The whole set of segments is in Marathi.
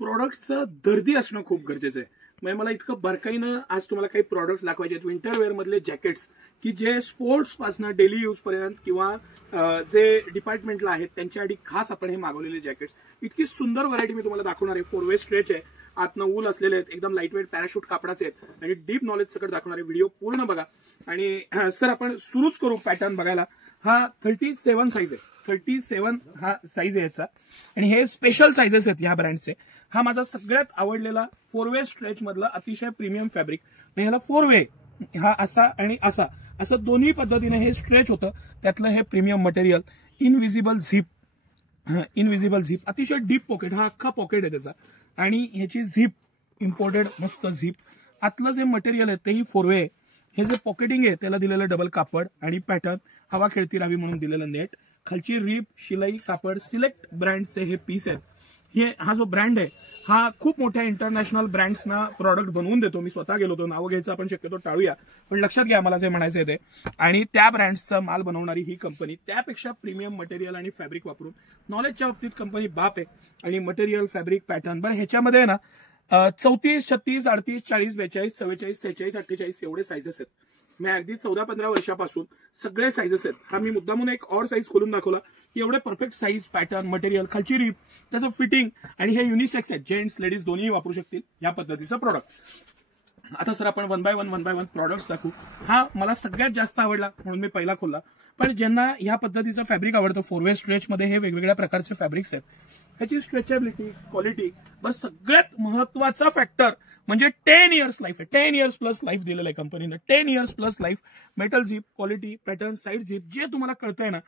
प्रोडक्टचं दर्दी असणं खूप गरजेचं आहे. म्हणजे मला इतकं बारकाईनं आज तुम्हाला काही प्रोडक्ट्स दाखवायचे आहेत. विंटर वेअर मधले जॅकेट्स की जे स्पोर्ट्स पासून डेली यूज पर्यंत किंवा जे डिपार्टमेंटला आहेत त्यांच्यासाठी खास आपण हे मागवलेले जॅकेट्स. इतकी सुंदर व्हरायटी मी तुम्हाला दाखवणार आहे. 4 वे स्ट्रेच आहे, आतनं वूल असलेले आहेत, एकदम लाईटवेट पॅराशूट कापडाचे आहेत आणि डीप नॉलेज सकट दाखवणार आहे. व्हिडिओ पूर्ण बघा. आणि सर आपण सुरूच करू पॅटर्न बघायला. हा 37 साईज आहे. 37 हा साईज आहे याचा आणि हे स्पेशल साईजेस आहेत या ब्रँडचे. हा माझा सगळ्यात आवडलेला 4 वे स्ट्रेच मधला अतिशय प्रीमियम फॅब्रिक. ह्याला 4 वे हा असा आणि असा असं दोन्ही पद्धतीने हे स्ट्रेच होतं. त्यातलं हे प्रीमियम मटेरियल. इनविजिबल झिप अतिशय डीप पॉकेट. हा अख्खा पॉकेट आहे त्याचा आणि ह्याची झिप इम्पोर्टेड मस्त झिप. आतलं जे मटेरियल आहे तेही 4 वे. हे जे पॉकेटिंग आहे त्याला दिलेलं डबल कापड आणि पॅटर्न हवा खेळती राहावी म्हणून दिलेलं नेट. खालची रिप शिलाई कापड. सिलेक्ट ब्रँडचे हे पीस आहेत. हा जो ब्रँड आहे हा खूप मोठ्या इंटरनॅशनल ब्रँड्सना प्रॉडक्ट बनवून देतो. मी स्वतः गेलो होतो. नावं घ्यायचं आपण शक्यतो टाळूया, पण लक्षात घ्या मला जे म्हणायचं आहे ते. आणि त्या ब्रँड्सचा माल बनवणारी ही कंपनी त्यापेक्षा प्रीमियम मटेरियल आणि फॅब्रिक वापरून नॉलेजच्या बाबतीत कंपनी बाप आहे. आणि मटेरियल फॅब्रिक पॅटर्न बरं ह्याच्यामध्ये ना 34, 36, 38, 40, 42, 44, 46, 48 एवढे साईजेस आहेत. मी अगदी 14-15 वर्षापासून सगळे साईजेस आहेत. हा मी मुद्दामून एक ऑर साईज खोलून दाखवला की एवढे परफेक्ट साईज, पॅटर्न, मटेरियल, खालची रिप, त्याचं फिटिंग आणि हे युनिसेक्स आहेत. जेंट्स लेडीज दोन्ही वापरू शकतील या पद्धतीचं प्रोडक्ट. आता सर आपण वन बाय वन प्रॉडक्ट्स दाखवू. हा मला सगळ्यात जास्त आवडला म्हणून मी पहिला खोलला. पण ज्यांना या पद्धतीचं फॅब्रिक आवडतं 4 वे स्ट्रेच मध्ये हे वेगवेगळ्या प्रकारचे फॅब्रिक्स आहेत. ह्याची स्ट्रेचेबिलिटी, क्वालिटी, बस सगळ्यात महत्वाचा फॅक्टर म्हणजे 10 इयर्स लाईफ आहे. 10 इयर्स प्लस लाईफ दिलेलं आहे कंपनीनं. 10 years plus life. Metal zip, quality, pattern, side zip जे तुम्हाला कळतंय ना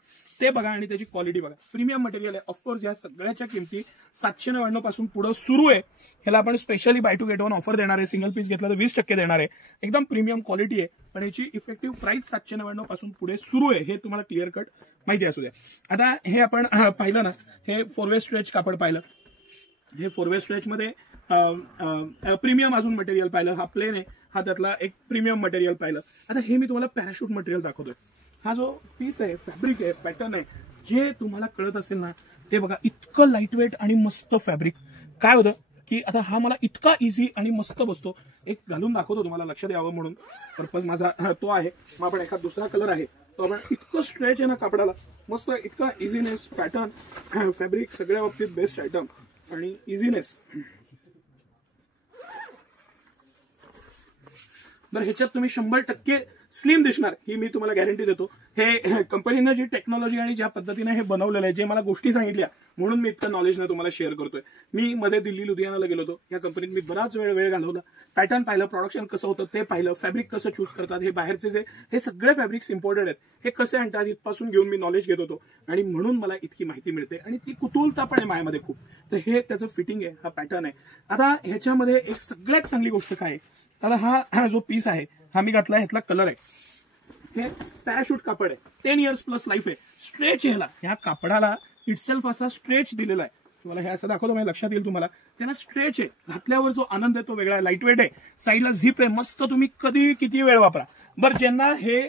ते बघा आणि त्याची क्वालिटी बघा. प्रीमियम मटेरियल आहे. ऑफकोर्स या सगळ्याच्या किमती 799 पासून पुढे सुरू आहे. ह्याला आपण specially buy two get one offer देणार आहे. सिंगल पीस घेतला तर 20% देणार आहे. एकदम प्रीमियम क्वालिटी आहे पण याची इफेक्टिव्ह प्राइस 799 पासून पुढे सुरू आहे. हे तुम्हाला क्लिअर कट माहिती असू द्या. आता हे आपण पाहिलं ना, हे 4 वे स्ट्रेच कापड पाहिलं. हे 4 वे स्ट्रेच मध्ये प्रीमियम अजून मटेरियल पाहिलं. हा प्लेन आहे, हा त्यातला एक प्रीमियम मटेरियल पाहिलं. आता हे मी तुम्हाला पॅराशूट मटेरियल दाखवतोय. हा जो पीस आहे, फॅब्रिक आहे, पॅटर्न आहे, जे तुम्हाला कळत असेल ना ते बघा. इतकं लाईटवेट आणि मस्त फॅब्रिक. काय होतं की आता हा मला इतका इझी आणि मस्त बसतो. एक घालून दाखवतो तुम्हाला लक्षात यावं म्हणून. पर्पज माझा तो आहे. मग आपण एखादा दुसरा कलर आहे तो आपण. इतकं स्ट्रेच आहे ना कापडाला मस्त. इतका इझीनेस, पॅटर्न, फॅब्रिक सगळ्या बाबतीत बेस्ट आयटम आणि इझीनेस. बरं ह्याच्यात तुम्ही 100% स्लिम दिसणार ही मी तुम्हाला गॅरंटी देतो. हे कंपनीनं जी टेक्नॉलॉजी आणि ज्या पद्धतीने हे बनवलेलं आहे, जे मला गोष्टी सांगितल्या म्हणून मी इतकं नॉलेजने तुम्हाला शेअर करतोय. मी मध्ये दिल्ली लुधियानाला गेलो होतो. या कंपनीत मी बराच वेळ घालवला. पॅटर्न पाहिलं, प्रोडक्शन कसं होतं ते पाहिलं, फॅब्रिक कसं चूज करतात, हे बाहेरचे जे हे सगळे फॅब्रिक्स इम्पोर्टेड आहेत हे कसे आणतात इथपासून घेऊन मी नॉलेज घेत होतो आणि म्हणून मला इतकी माहिती मिळते आणि ती कुतूहलता पण आहे माझ्यामध्ये खूप. तर हे त्याचं फिटिंग आहे, हा पॅटर्न आहे. आता ह्याच्यामध्ये एक सगळ्यात चांगली गोष्ट काय आहे, आता हा जो पीस आहे हा मी घातला, ह्यातला कलर आहे. हे पॅराशूट कापड आहे. 10 इयर्स प्लस लाईफ आहे. स्ट्रेच आहे ह्या कापडाला इटसेल्फ असा स्ट्रेच दिलेला आहे. तुम्हाला हे असं दाखवतो म्हणजे लक्षात येईल तुम्हाला. त्याला स्ट्रेच आहे. घातल्यावर जो आनंद आहे तो वेगळा आहे. लाईटवेट आहे. साईडला झिप आहे. मस्त तुम्ही कधी किती वेळ वापरा. बरं ज्यांना हे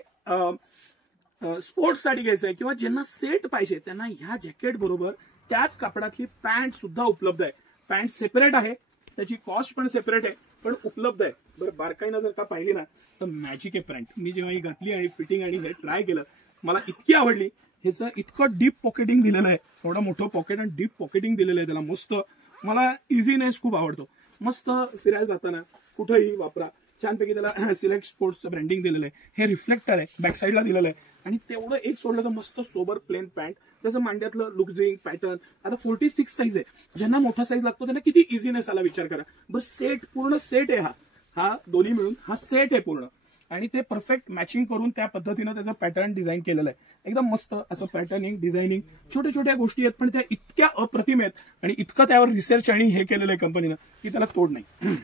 स्पोर्ट्ससाठी घ्यायचं आहे किंवा ज्यांना सेट पाहिजे त्यांना ह्या जॅकेट बरोबर त्याच कापडातली पॅन्ट सुद्धा उपलब्ध आहे. पॅन्ट सेपरेट आहे, त्याची कॉस्ट पण सेपरेट आहे पण उपलब्ध आहे. बरं बारकाईनं जर का पाहिली ना तर मॅजिक आहे पॅन्ट. मी जेव्हा ही घातली आणि फिटिंग आणि हे ट्राय केलं मला इतकी आवडली. ह्याचं इतकं डीप पॉकेटिंग दिलेलं आहे. थोडं मोठं पॉकेट आणि डीप पॉकेटिंग दिलेलं आहे त्याला. मस्त मला इझीनेस खूप आवडतो. मस्त फिरायला जाताना कुठेही वापरा. छानपैकी त्याला सिलेक्ट स्पोर्ट्सचं ब्रँडिंग दिलेलं आहे. हे रिफ्लेक्टर आहे, बॅक साईडला दिलेलं आहे आणि तेवढं एक सोडलं तर मस्त सोबर प्लेन पॅन्ट. त्याचं मांड्यातलं लुकझिंग पॅटर्न. आता 46 साईज आहे. ज्यांना मोठा साईज लागतो त्यांना किती इझीनेस आला विचार करा. बस सेट, पूर्ण सेट आहे हा दोन्ही मिळून हा सेट आहे पूर्ण आणि ते परफेक्ट मॅचिंग करून त्या पद्धतीनं त्याचं पॅटर्न डिझाईन केलेलं आहे. एकदम मस्त असं पॅटर्निंग, डिझायनिंग, छोट्या छोट्या गोष्टी आहेत पण त्या इतक्या अप्रतिम आहेत आणि इतकं त्यावर रिसर्च आणि हे केलेलं आहे कंपनीनं की त्याला तोड नाही.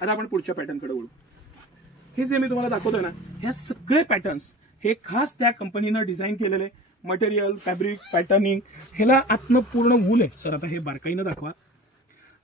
आता आपण पुढच्या पॅटर्नकडे वळू. हे जे मी तुम्हाला दाखवतोय ना ह्या सगळे पॅटर्न्स हे खास त्या कंपनीनं डिझाईन केलेले. मटेरियल, फॅब्रिक, पॅटर्निंग, ह्याला आत्म पूर्ण वूल आहे. सर आता हे बारकाईनं दाखवा.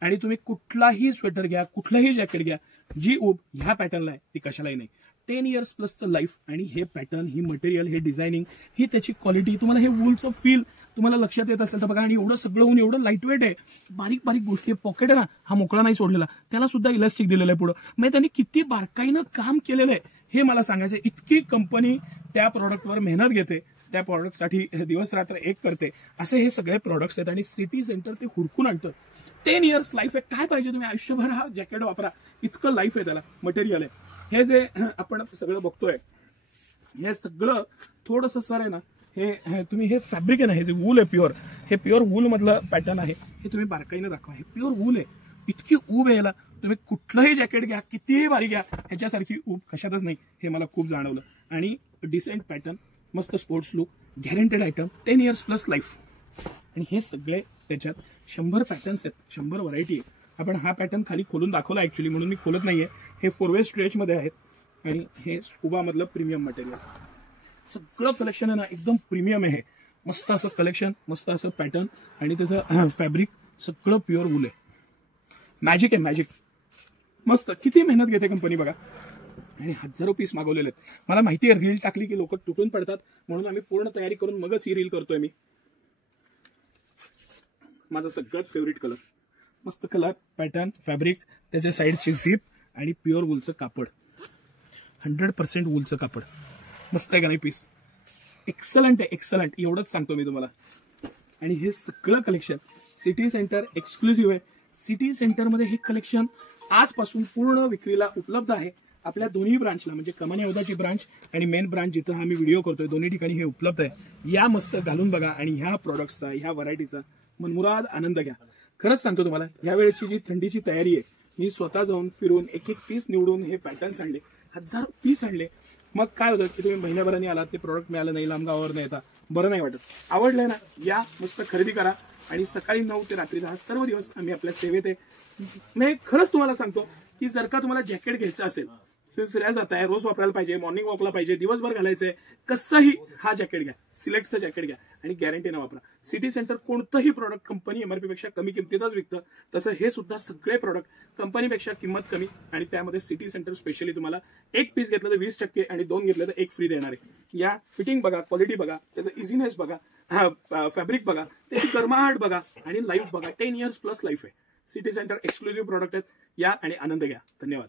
आणि तुम्ही कुठलाही स्वेटर घ्या, कुठलंही जॅकेट घ्या, जी ऊब ह्या पॅटर्नला आहे ती कशालाही नाही. 10 इयर्स प्लसचं लाईफ आणि हे पॅटर्न, ही मटेरियल, हे डिझायनिंग, ही त्याची क्वालिटी, तुम्हाला हे वूलचं फील तुम्हाला लक्षात येत असेल तर बघा. आणि एवढं सगळं होऊन एवढं लाईट वेट आहे, बारीक बारीक गोष्टी. पॉकेट आहे ना, हा मोकळा नाही सोडलेला, त्याला सुद्धा इलास्टिक दिलेलं आहे पुढं. म्हणजे त्यांनी किती बारकाईनं काम केलेलं आहे हे मला सांगायचं. इतकी कंपनी त्या प्रॉडक्टवर मेहनत घेते, त्या प्रॉडक्टसाठी दिवस रात्र एक करते. असे हे सगळे प्रॉडक्ट्स आहेत आणि सिटी सेंटर ते हुडकून आणतं. 10 years लाईफ आहे. काय पाहिजे तुम्ही आयुष्यभर हा जॅकेट वापरा, इतकं लाईफ आहे त्याला, मटेरियल आहे. हे जे आपण सगळं बघतोय हे सगळं थोडंसं सर आहे ना, हे तुम्ही हे फॅब्रिक आहे ना, हे जे वूल आहे प्युअर, हे प्युअर वूल मधलं पॅटर्न आहे. हे तुम्ही बारकाईनं दाखवा, हे प्युअर वूल आहे. इतकी ऊब आहे याला. तुम्ही कुठलंही जॅकेट घ्या, कितीही भारी घ्या, ह्याच्यासारखी ऊब कशातच नाही, हे मला खूप जाणवलं. आणि डिसेंट पॅटर्न, मस्त sports look, guaranteed item, 10 years plus life. आणि हे सगळे त्याच्यात 100 पॅटर्न्स आहेत, 100 व्हरायटी आहे. आपण हा पॅटर्न खाली खोलून दाखवला ऍक्च्युली, म्हणून मी खोलत नाहीये. हे 4-way स्ट्रेच मध्ये आहेत आणि हे स्कुबा मधलं प्रीमियम मटेरियल. सगळं कलेक्शन आहे ना एकदम प्रीमियम आहे. मस्त असं कलेक्शन, मस्त असं पॅटर्न आणि त्याचं फॅब्रिक सगळं प्युअर वूल आहे. मॅजिक आहे, मॅजिक. मस्त. किती मेहनत घेते कंपनी बघा. आणि हजारो पीस मागवलेले आहेत. मला माहिती आहे रील टाकली की लोक तुटून पडतात, म्हणून आम्ही पूर्ण तयारी करून मगच ही रील करतोय मी. माझा सगळ्यात फेवरेट कलर, मस्त कलर, पॅटर्न, फॅब्रिक, त्याच्या साईडची झिप आणि प्युअर वूलचं कापड, 100% वूलचं कापड. मस्त आहे का नाही पीस? एक्सलंट आहे, एक्सलंट. एवढंच सांगतो मी तुम्हाला. आणि हे सगळं कलेक्शन सिटी सेंटर एक्सक्लुझिव्ह आहे. सिटी सेंटरमध्ये हे कलेक्शन आजपासून पूर्ण विक्रीला उपलब्ध आहे. आपल्या दोन्ही ब्रांचला, म्हणजे कमानी औदाची ब्रांच आणि मेन ब्रांच जिथं आम्ही व्हिडिओ करतोय, दोन्ही ठिकाणी हे उपलब्ध आहे. या मस्त घालून बघा आणि ह्या प्रोडक्ट्सचा, ह्या व्हरायटीचा मनमुराद आनंद घ्या. खरंच सांगतो तुम्हाला, या वेळेची जी थंडीची तयारी आहे, मी स्वतः जाऊन फिरून एक पीस निवडून हे पॅटर्न्स आणले, हजारो पीस आणले. मग काय होतं की तुम्ही महिन्याभराने आलात, ते प्रोडक्ट मिळालं नाही, लांब गावावर नाही येता, बरं नाही वाटत. आवडलंय ना, या मस्त खरेदी करा. आणि सकाळी 9 ते रात्री 10 सर्व दिवस आम्ही आपल्या सेवेत आहे. मी खरंच तुम्हाला सांगतो की जर का तुम्हाला जॅकेट घ्यायचं असेल, तुम्ही फिरायला जाताय, रोज वापरायला पाहिजे, मॉर्निंग वॉकला पाहिजे, दिवसभर घालायचंय, कसंही हा जॅकेट घ्या, सिलेक्टचं जॅकेट घ्या आणि गॅरंटीनं वापरा. सिटी सेंटर कोणतंही प्रॉडक्ट कंपनी एमआरपी पेक्षा कमी किमतीतच विकतं, तसं हे सुद्धा सगळे प्रॉडक्ट कंपनीपेक्षा किंमत कमी. आणि त्यामध्ये सिटी सेंटर स्पेशली तुम्हाला एक पीस घेतलं तर 20% आणि 2 घेतलं तर 1 फ्री देणार आहे. या फिटिंग बघा, क्वालिटी बघा, त्याचं इझिनेस बघा, फॅब्रिक बघा, त्याची गरमाहट बघा आणि लाईफ बघा. 10 years प्लस लाईफ आहे. सिटी सेंटर एक्सक्लुझिव्ह प्रॉडक्ट आहेत. या आणि आनंद घ्या. धन्यवाद.